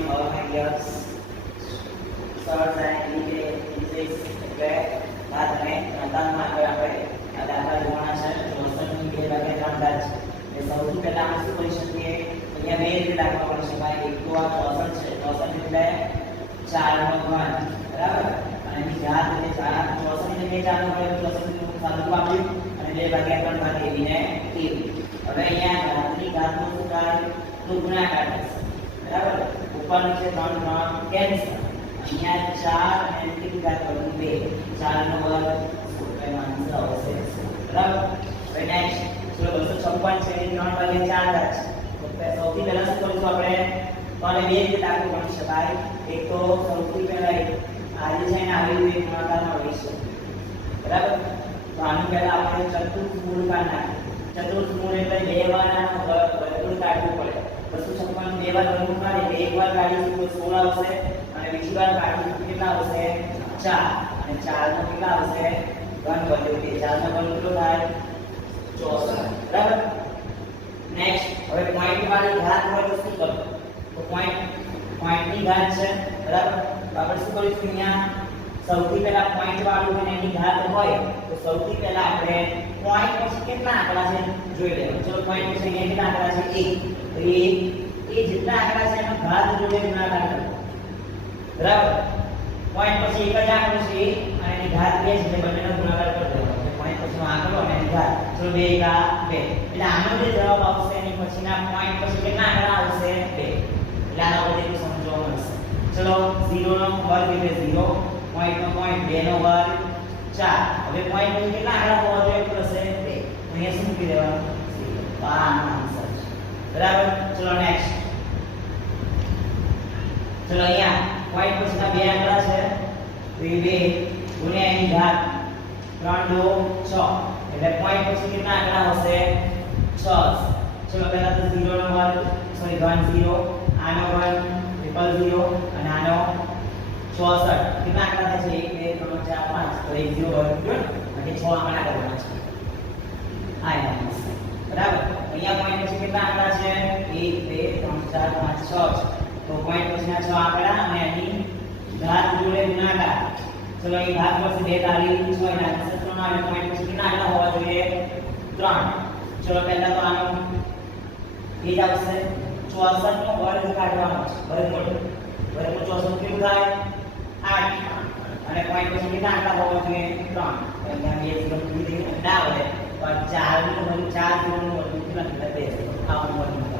હવે my yes સરળ થાય એટલે બાદ અને અંદાજમાં આગળ આપણે આ દાખલા જોવાના છે 64 ની 2 ભાગ્યા 3 ઘાત છે એટલે સૌથી પહેલા આપણે શું કરી શકીએ અહીંયા બે રીતે દાખલા કરી શકાય એક તો આ 64 છે 64 એટલે 4 નો ઘન બરાબર અને એની ઘાત એટલે 64 ને 2 4 નો ઘન 64 નું સાદું આપ્યું અને 2 ભાગ્યા 3 ઘાત એવીને એવી હવે અહીંયા ઘાતની ઘાતનો શું થાય તો ગુણાકાર થશે બરાબર ઉપર નીચે 3 3 કેન્સલ અહીંયા 4 અને કેટલી ઘાત કરું 2 4 નો વર્ગ એનો આન્સર આવશે બરાબર હવે નેક્સ્ટ ચલો 256 છે એ 3 ભાગ્યા 4 ઘાત છે તો સૌથી પહેલા શું કરીશું આપણે તો બે રીતે દાખલો ગણી શકાય એક તો સૌથી પહેલા આ જે છે ને આવી રીતે ગુણાકારમાં લઈશું બરાબર તો આની પહેલા આપણે ચતુર્થ મૂળ કાઢના ચતુર્થ મૂળ એટલે બે વાર આનો વર્ગમૂળ કાઢવું પડે 256 બે વાર વર્ગમૂળ કાઢીએ એક વાર કાઢીશું તો 16 આવશે અને બીજી વાર કાઢીશું તો કેટલા આવશે 4 અને 4 નો કેટલા આવશે ઘન વધ્યો કે 4 નો ઘન કેટલો થાય 64 બરાબર નેક્સ્ટ હવે પોઈન્ટ વાળી ઘાત હોય તો શું કરવું તો પોઈન્ટની ઘાત છે બરાબર તો આપણે શું કરીશું અહીંયા સૌથી પહેલા પોઈન્ટ વાળું અને એની ઘાત હોય તો સૌથી પહેલા આપણે પોઈન્ટ પછી કેટલા આંકડા છે જોઈ લેવાનું ચલો પોઈન્ટ પછી અહીંયા કેટલા આંકડા છે 1 તો એ જેટલા આંકડા છે એનો ઘાત જોડે ગુણાકાર કરો બરાબર પોઈન્ટ પછી એક જ આંકડો છે અને એની ઘાત 2 છે એટલે બંનેનો ગુણાકાર કરી દેવાનો પોઈન્ટ પછીનો આંકડો અને એની ઘાત ચલો 2 * 2 એટલે આનો જે જવાબ આવશે એની પછીના પોઈન્ટ પછી કેટલા આંકડા આવશે 2 એટલે આનો બધું સમજવા મળશે ચલો 0 નો વર્ગ એટલે 0 પોઈન્ટ નો પોઈન્ટ 2 નો વર્ગ 4 હવે પોઈન્ટ પછી કેટલા આંકડા હોવા જોઈએ પ્લસ 2 અહીંયા શું મૂકી દેવાનું 0 તો આ આનો આન્સર છે બરાબર ચલો નેક્સ્ટ ચલો અહીંયા પોઈન્ટ પછીના બે આંકડા છે તો એ 2 ગુણ્યા એની ઘાત 3 2 6 એટલે પોઈન્ટ પછી કેટલા આંકડા હશે 6 ચલો પહેલા તો 0 નો વર્ગ સોરી ઘન 0 આનો ઘન 0 અને આનો 64 કેટલા આંકડા થાય છે 1 2 3 4 5 તો 1 0 વર્ગ અને 6 આંકડા કરવાના છે આ એનો બરાબર અહીંયા પોઈન્ટ પછી કેટલા આંકડા છે 1 2 3 4 5 6 તો પોઈન્ટ પછીના 6 આંકડા અને એની ઘાત જોડે ગુણાકાર ચલો અહીં ઘાત પછી 2 તારી 6 એના આન્સર 3 આવે પોઈન્ટ પછી કેટલા આંકડા હોવા જોઈએ 3 ચલો પહેલા તો આનો એ જ આવશે 64 નો વર્ગ કાઢવાનો છે વર્ગમૂળ 64 કેટલું થાય 8 અને પોઈન્ટ પછી કેટલા આંકડા હોવા જોઈએ 3 અહીંયા બે જીરો ના આવે તો 4 નું 4 જીરો નું વર્ગ કેટલા થાય 2 આ વર્ગ